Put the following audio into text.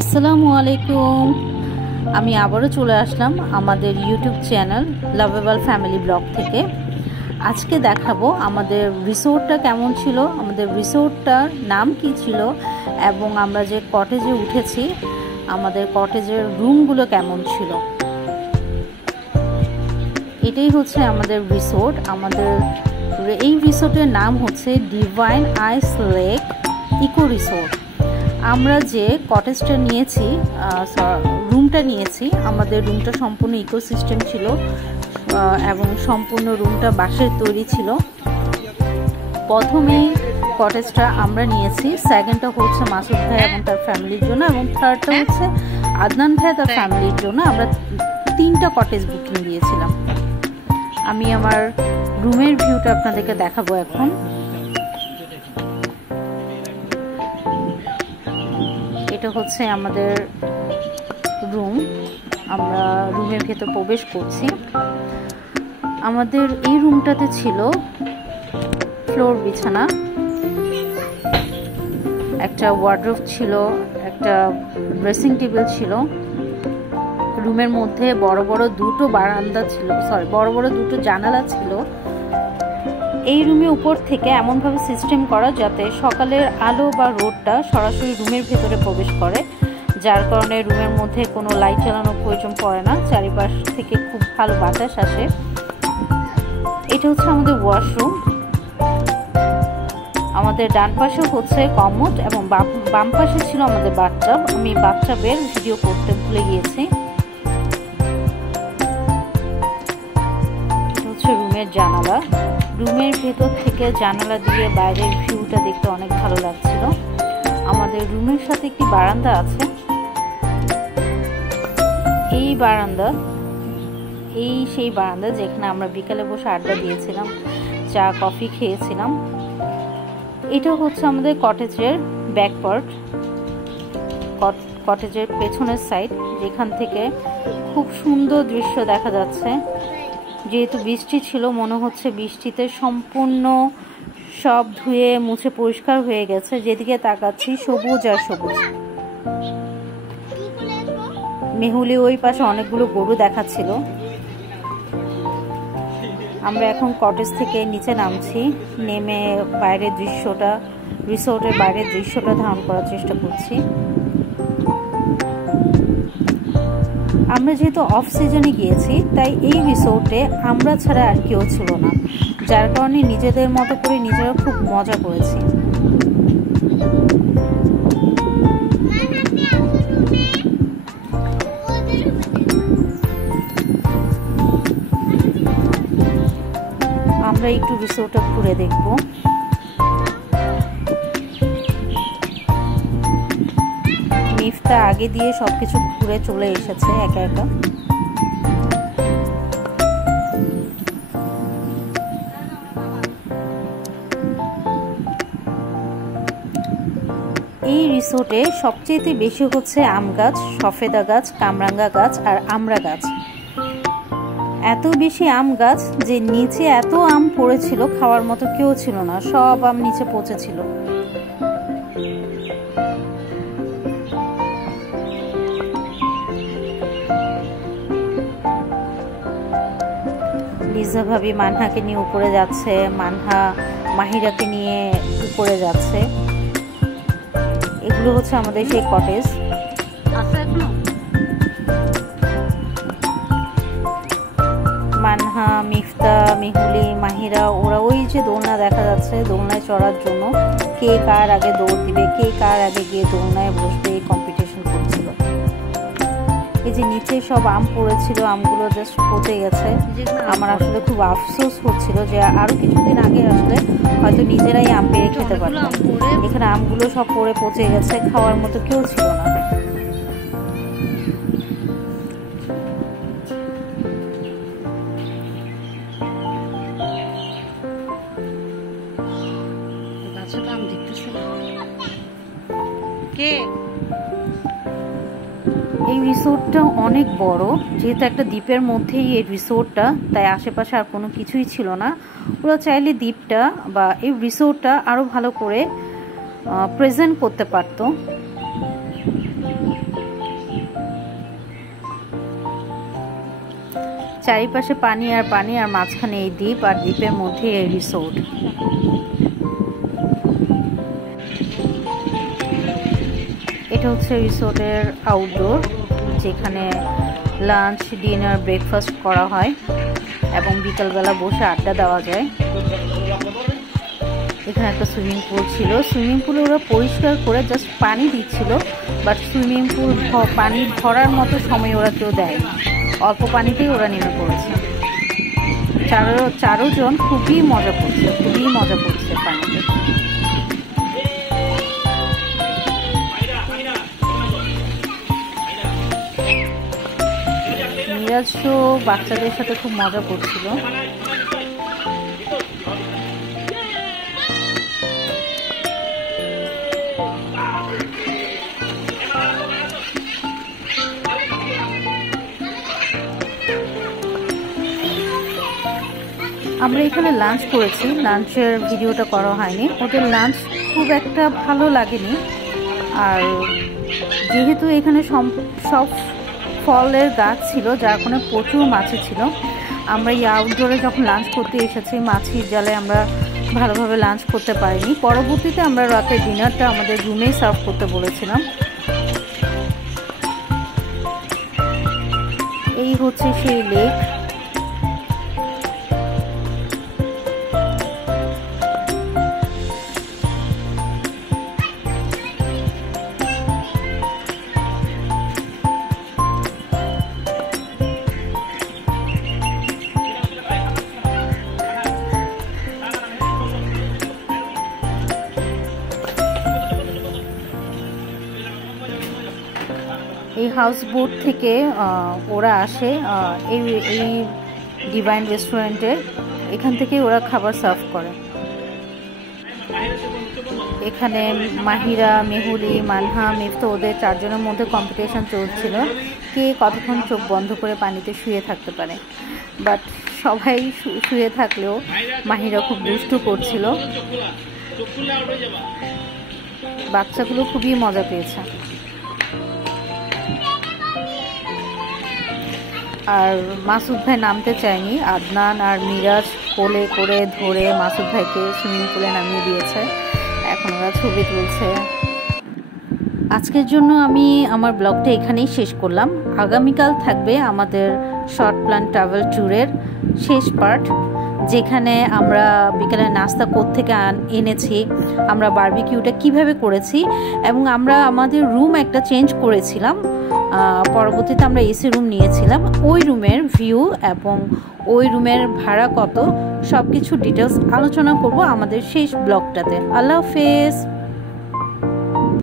আসসালামু আলাইকুম। আমি আবারও চলে আসলাম আমাদের YouTube channel lovable family blog থেকে। আজকে দেখাবো আমাদের রিসোর্টটা কেমন ছিল, আমাদের রিসোর্টটার নাম কি ছিল এবং আমরা যে কটেজে উঠেছি আমাদের কটেজের রুমগুলো কেমন ছিল। এটাই হচ্ছে আমাদের রিসোর্ট। আমাদের এই রিসোর্টের নাম হচ্ছে ডিভাইন আইস লেক ইকো রিসোর্ট। আমরা যে কটেজটা নিয়েছি, রুমটা নিয়েছি, আমাদের রুমটা সম্পূর্ণ ইকোসিস্টেম ছিল এবং সম্পূর্ণ রুমটা বাঁশের তৈরি ছিল। প্রথমে কটেজটা আমরা নিয়েছি, সেকেন্ডটা হচ্ছে মাসুদ ভাই এবং তার ফ্যামিলির জন্য, এবং থার্ডটা হচ্ছে আদনান ভাই তার ফ্যামিলির জন্য। আমরা 3টা কটেজ বুকিং দিয়েছিলাম। আমি আমার রুমের ভিউটা আপনাদেরকে দেখাবো এখন। এটা হচ্ছে আমাদের রুম। আমরা রুমের ভেতর প্রবেশ করছি। আমাদের এই রুমটাতে ছিল ফ্লোর বিছানা, একটা ওয়ার্ডরোব ছিল, একটা ড্রেসিং টেবিল ছিল। রুমের মধ্যে বড় বড় দুটো বারান্দা ছিল, বড় বড় দুটো জানালা ছিল। এই রুমে উপর থেকে এমনভাবে সিস্টেম করা যাতে সকালের আলো বা রোদটা সরাসরি রুমের ভেতরে প্রবেশ করে, যার কারণে রুমের মধ্যে কোনো লাইট জ্বালানোর প্রয়োজন পড়ে না। চারিপাশ থেকে খুব ভালো বাতাস আসে। এটা হচ্ছে আমাদের ওয়াশরুম। আমাদের ডান পাশে হচ্ছে কমোড এবং বাম পাশে ছিল আমাদের বাথটাব। আমি বাথটাবের ভিডিও করতে ভুলে গিয়েছি। এটা হচ্ছে রুমের জানালা। রুমের ভেতর থেকে জানালা দিয়ে বাইরের ভিউটা দেখতে অনেক ভালো লাগছিল। আমাদের রুমের সাথে একটি বারান্দা আছে। সেই বারান্দা যেখানে আমরা বিকালে বসে আড্ডা দিয়েছিলাম, চা কফি খেয়েছিলাম। এটা হচ্ছে আমাদের কটেজের ব্যাক পার্ট, কটেজের পেছনের সাইড, যেখান থেকে খুব সুন্দর দৃশ্য দেখা যাচ্ছে। যেহেতু বৃষ্টি ছিল, মনে হচ্ছে বৃষ্টিতে সম্পূর্ণ সব ধুয়ে মুছে পরিষ্কার হয়ে গেছে। যেদিকে তাকাচ্ছি সবুজ আর সবুজ। মেহুলি ওই পাশে অনেকগুলো গরু দেখাচ্ছিল। আমরা এখন কটেজ থেকে নিচে নামছি, নেমে বাইরের দৃশ্যটা, রিসোর্টের বাইরের দৃশ্যটা ধারণ করার চেষ্টা করছি। আমরা যেহেতু অফ সিজনে গিয়েছি, তাই এই রিসোর্টে আমরা ছাড়া আর কেউ ছিল না, যার কারণে নিজেদের মতো করে নিজেরা খুব মজা করেছি। আমরা একটু রিসোর্টটা ঘুরে দেখব। মিফতা আগে দিয়ে সবকিছু ঘুরে চলে এসেছে একা একা। এই রিসোর্টে সবচেয়ে বেশি হচ্ছে আম গাছ, সফেদা গাছ, কামরাঙ্গা গাছ আর আমড়া গাছ। এত বেশি আম গাছ যে নিচে এত আম পড়েছিল, খাওয়ার মতো কেউ ছিল না, সব আম নিচে পচেছিল। লিজা ভাবি মানহাকে নিয়ে উপরে যাচ্ছে, মানহা মাহিরাকে নিয়ে উপরে যাচ্ছে। এগুলো হচ্ছে আমাদের সেই কটেজ। মানহা, মিফতা, মেহুলি, মাহিরা, ওরা ওই যে দোলনা দেখা যাচ্ছে, দোলনায় চড়ার জন্য কে কার আগে দৌড় দিবে, কে কার আগে গিয়ে দোলনায় বসবে, এই কম্পিটিশন করছিল। এই যে নিচে সব আম পড়েছিল, আমগুলো জাস্ট পচে গেছে। আমার আসলে খুব আফসোস হচ্ছিল যে আরো কিছুদিন আগে আসলে হয়তো নিজেরাই আম পেড়ে খেতে পারতাম। এখানে আমগুলো সব পড়ে পচে গেছে, খাওয়ার মতো কেউ ছিল না। এই রিসোর্টটা অনেক বড়, যেহেতু একটা দ্বীপের মধ্যেই এই রিসোর্টটা, তাই আশেপাশে আর কোনো কিছুই ছিল না। ওরা চাইলে দ্বীপটা বা এই রিসোর্টটা আরো ভালো করে প্রেজেন্ট করতে পারতো। চারিপাশে পানি আর পানি, আর মাঝখানে এই দ্বীপ, আর দ্বীপের মধ্যে এই রিসোর্ট। এটা হচ্ছে রিসোর্টের আউটডোর, যেখানে লাঞ্চ, ডিনার, ব্রেকফাস্ট করা হয় এবং বিকালবেলা বসে আড্ডা দেওয়া যায়। এখানে একটা সুইমিং পুল ছিল। সুইমিং পুলে ওরা পরিষ্কার করে জাস্ট পানি দিচ্ছিল, বাট সুইমিং পুল পানি ভরার মতো সময় ওরা কেউ দেয়, অল্প পানিতেই ওরা নেমে পড়েছে। চারোজন খুবই মজা করছে পানিতে। মিরাজও বাচ্চাদের সাথে খুব মজা করছিল। আমরা এখানে লাঞ্চ করেছি, লাঞ্চের ভিডিওটা করা হয়নি। ওদের লাঞ্চ খুব একটা ভালো লাগেনি, আর যেহেতু এখানে সব ফলের গাছ ছিল, যার কারণে প্রচুর মাছি ছিল। আমরা এই আউটডোরে যখন লাঞ্চ করতে এসেছি, মাছির জালে আমরা ভালোভাবে লাঞ্চ করতে পারিনি। পরবর্তীতে আমরা রাতে ডিনারটা আমাদের রুমেই সার্ভ করতে বলেছিলাম। এই হচ্ছে সেই লেক। এই হাউস বোট থেকে ওরা আসে এই ডিভাইন রেস্টুরেন্টের, এখান থেকে ওরা খাবার সার্ভ করে। এখানে মাহিরা, মেহুলি, মানহা, মিফতো, ওদের চারজনের মধ্যে কম্পিটিশন চলছিল কে কতক্ষণ চোখ বন্ধ করে পানিতে শুয়ে থাকতে পারে। বাট সবাই শুয়ে থাকলেও মাহিরা খুব দুষ্টু করছিল। বাচ্চাগুলো খুবই মজা পেয়েছে। আর মাসুদ ভাই নামতে চায়নি, আদনান আর মিরাজ কোলে করে ধরে মাসুদ ভাইকে সুইমিং পুলে নামিয়ে দিয়েছে। এখন ওরা ছবি তুলছে। আজকের জন্য আমি আমার ব্লগটা এখানেই শেষ করলাম। আগামীকাল থাকবে আমাদের শর্ট প্ল্যান ট্রাভেল ট্যুরের শেষ পার্ট, যেখানে আমরা বিকেলে নাস্তা কোত্থেকে এনেছি, আমরা বারবিকিউটা কিভাবে করেছি, এবং আমরা আমাদের রুম একটা চেঞ্জ করেছিলাম। পরবর্তীতে আমরা এসি রুম নিয়েছিলাম। ওই রুমের ভিউ এবং ওই রুমের ভাড়া কত, সব কিছু ডিটেলস আলোচনা করব আমাদের শেষ ব্লগটাতে। আল্লাহ হাফেজ।